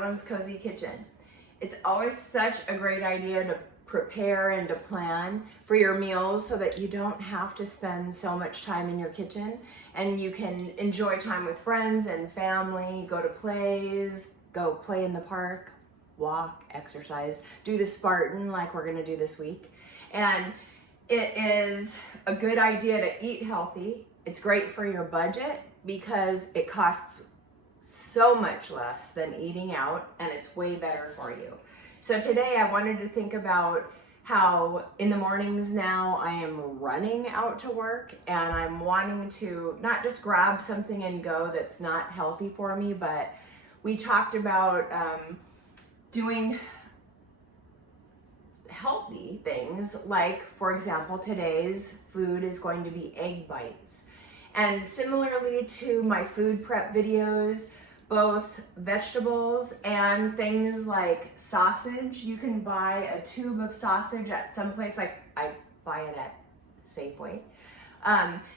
Carolyn's Cozy Kitchen. It's always such a great idea to prepare and to plan for your meals so that you don't have to spend so much time in your kitchen and you can enjoy time with friends and family, go to plays, go play in the park, walk, exercise, do the Spartan like we're gonna do this week. And it is a good idea to eat healthy. It's great for your budget because it costs so much less than eating out, and it's way better for you. So today I wanted to think about how in the mornings now I am running out to work and I'm wanting to not just grab something and go that's not healthy for me, but we talked about doing healthy things, like for example today's food is going to be egg bites. And similarly to my food prep videos, both vegetables and things like sausage, you can buy a tube of sausage at some place, like I buy it at Safeway.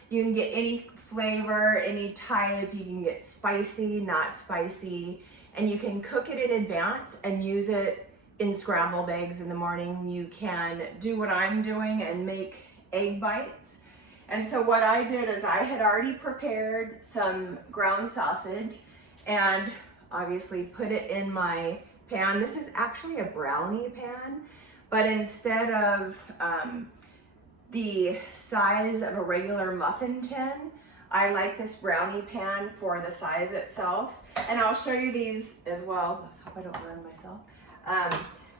You can get any flavor, any type, you can get spicy, not spicy, and you can cook it in advance and use it in scrambled eggs in the morning. You can do what I'm doing and make egg bites. And so what I did is I had already prepared some ground sausage and obviously put it in my pan. This is actually a brownie pan, but instead of the size of a regular muffin tin, I like this brownie pan for the size itself. And I'll show you these as well. Let's hope I don't burn myself.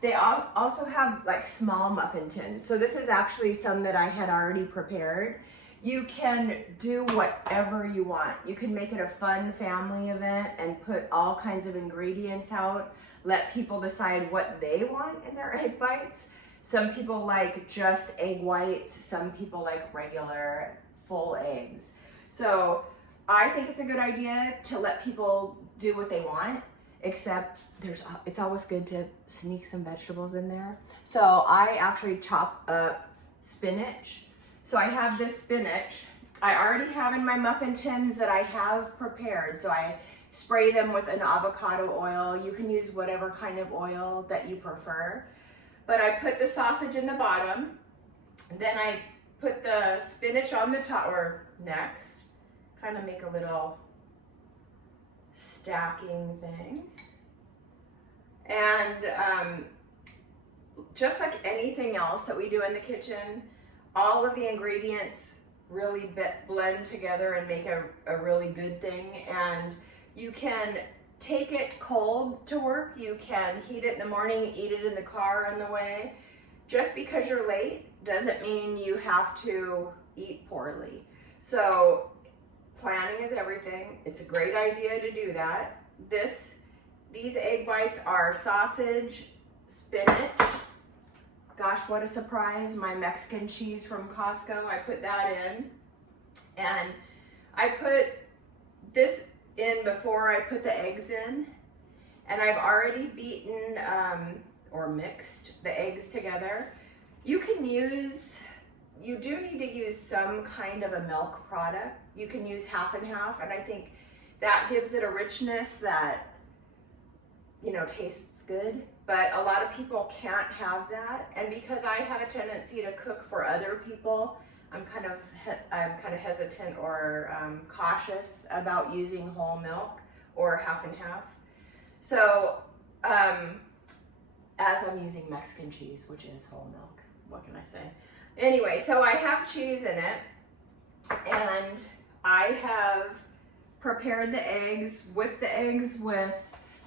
They also have like small muffin tins. So this is actually some that I had already prepared. You can do whatever you want. You can make it a fun family event and put all kinds of ingredients out. Let people decide what they want in their egg bites. Some people like just egg whites. Some people like regular full eggs. So I think it's a good idea to let people do what they want, except it's always good to sneak some vegetables in there. So I actually chop up spinach. So I have this spinach. I already have in my muffin tins that I have prepared. So I spray them with an avocado oil. You can use whatever kind of oil that you prefer. But I put the sausage in the bottom. Then I put the spinach on the top, or next. Kind of make a little stacking thing. And just like anything else that we do in the kitchen, all of the ingredients really blend together and make a really good thing. And you can take it cold to work. You can heat it in the morning, eat it in the car on the way. Just because you're late doesn't mean you have to eat poorly. So planning is everything. It's a great idea to do that. These egg bites are sausage, spinach. Gosh, what a surprise. My Mexican cheese from Costco, I put that in. And I put this in before I put the eggs in. And I've already beaten or mixed the eggs together. You do need to use some kind of a milk product. You can use half and half, and I think that gives it a richness that, tastes good. But a lot of people can't have that, and because I have a tendency to cook for other people, I'm kind of hesitant or cautious about using whole milk or half and half. So as I'm using Mexican cheese, which is whole milk, what can I say? Anyway, so I have cheese in it, and I have prepared the eggs with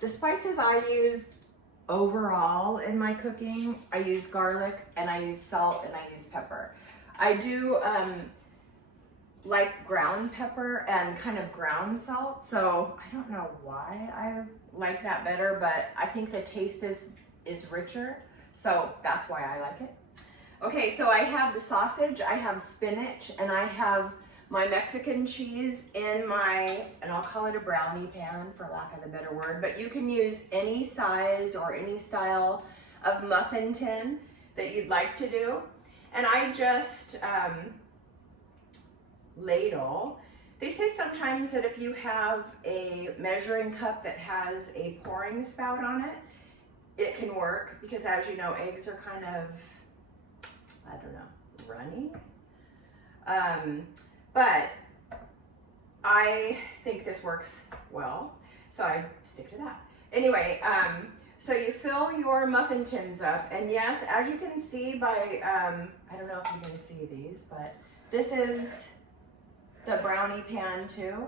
the spices I use overall in my cooking. I use garlic, and I use salt, and I use pepper. I do like ground pepper and kind of ground salt, so I don't know why I like that better, but I think the taste is richer, so that's why I like it. Okay, so I have the sausage, I have spinach, and I have my Mexican cheese in and I'll call it a brownie pan for lack of a better word, but you can use any size or any style of muffin tin that you'd like to do. And I just ladle They say sometimes that if you have a measuring cup that has a pouring spout on it, it can work, because as you know, eggs are kind of, I don't know, runny. But I think this works well, so I stick to that. Anyway, so you fill your muffin tins up, and yes, as you can see by, I don't know if you can see these, but this is the brownie pan too.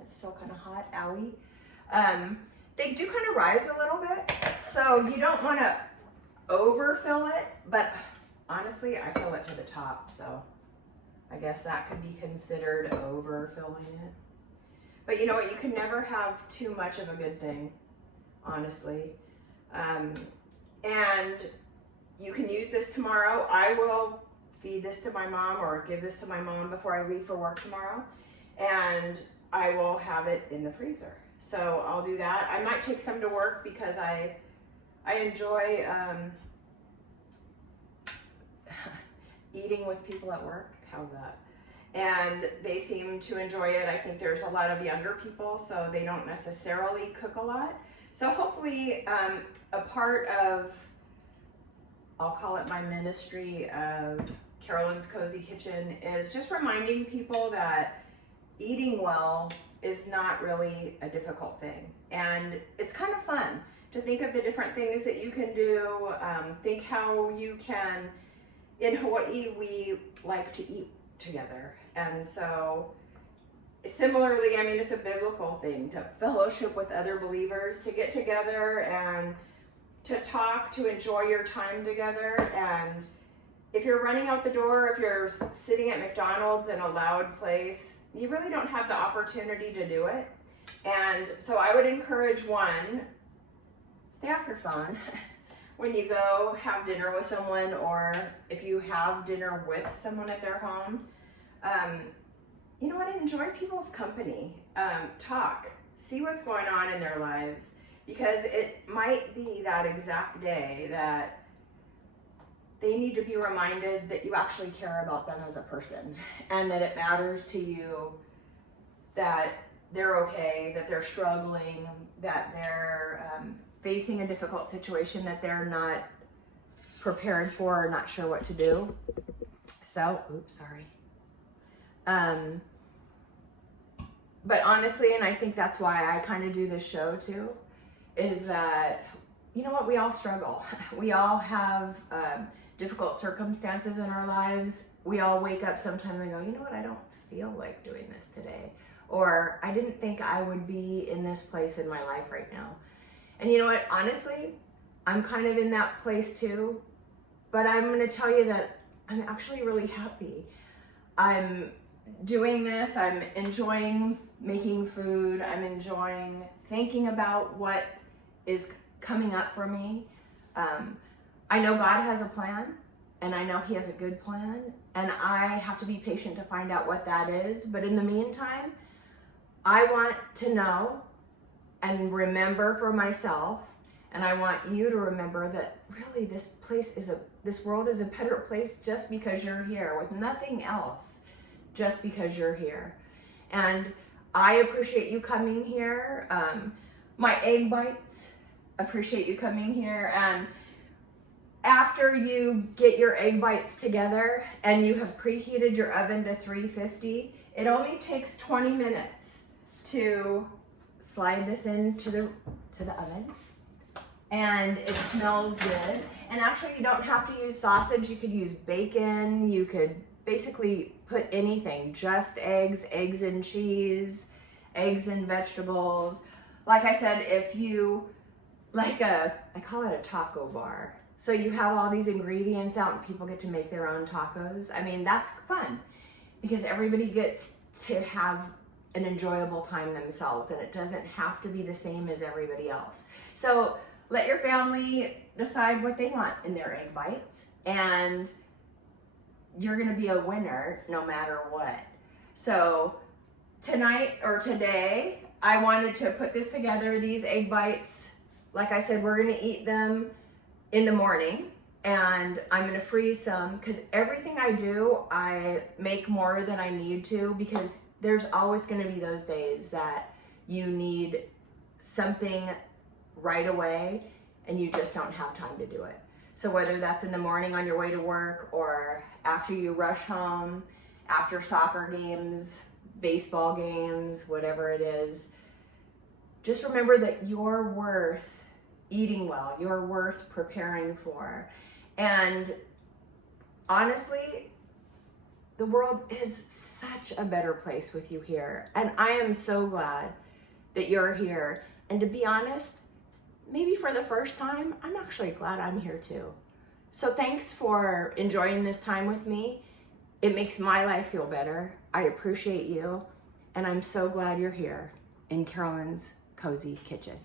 It's still kind of hot, owie. They do kind of rise a little bit, so you don't want to overfill it, but honestly, I fill it to the top, so I guess that could be considered overfilling it. But you know what, you can never have too much of a good thing, honestly. And you can use this tomorrow. I will feed this to my mom or give this to my mom before I leave for work tomorrow, and I will have it in the freezer. So I'll do that. I might take some to work because I enjoy eating with people at work. How's that? And they seem to enjoy it. I think there's a lot of younger people, so they don't necessarily cook a lot. So hopefully a part of, I'll call it my ministry of Carolyn's Cozy Kitchen, is just reminding people that eating well is not really a difficult thing. And it's kind of fun to think of the different things that you can do. Think how you can, in Hawaii, we like to eat together. And so similarly, I mean, it's a biblical thing to fellowship with other believers, to get together and to talk, to enjoy your time together. And if you're running out the door, if you're sitting at McDonald's in a loud place, you really don't have the opportunity to do it. And so I would encourage, one, stay off your phone when you go have dinner with someone, or if you have dinner with someone at their home. You know what, enjoy people's company. Talk, see what's going on in their lives, because it might be that exact day that they need to be reminded that you actually care about them as a person, and that it matters to you that they're okay, that they're struggling, that they're facing a difficult situation that they're not prepared for or not sure what to do. So, oops, sorry. But honestly, and I think that's why I kind of do this show too, is that, you know what, we all struggle. We all have difficult circumstances in our lives. We all wake up sometime and go, you know what, I don't feel like doing this today. Or I didn't think I would be in this place in my life right now. And you know what, honestly, I'm kind of in that place too, but I'm going to tell you that I'm actually really happy. I'm doing this, I'm enjoying making food, I'm enjoying thinking about what is coming up for me. I know God has a plan, and I know He has a good plan, and I have to be patient to find out what that is. But in the meantime, I want to know and remember for myself, and I want you to remember that really this world is a better place just because you're here, with nothing else, just because you're here. And I appreciate you coming here. My egg bites, appreciate you coming here. And after you get your egg bites together and you have preheated your oven to 350, it only takes 20 minutes to slide this into the oven, and it smells good. And actually, you don't have to use sausage. You could use bacon. You could basically put anything, just eggs, eggs and cheese, eggs and vegetables. Like I said, if you like I call it a taco bar. So you have all these ingredients out and people get to make their own tacos. I mean, that's fun because everybody gets to have an enjoyable time themselves, and it doesn't have to be the same as everybody else. So let your family decide what they want in their egg bites, and you're gonna be a winner no matter what. So tonight or today, I wanted to put this together, these egg bites. Like I said, we're gonna eat them in the morning, and I'm gonna freeze some because everything I do, I make more than I need to, because there's always gonna be those days that you need something right away and you just don't have time to do it. So whether that's in the morning on your way to work, or after you rush home, after soccer games, baseball games, whatever it is, just remember that you're worth eating well, you're worth preparing for. And honestly, the world is such a better place with you here. And I am so glad that you're here. And to be honest, maybe for the first time, I'm actually glad I'm here too. So thanks for enjoying this time with me. It makes my life feel better. I appreciate you. And I'm so glad you're here in Carolyn's Cozy Kitchen.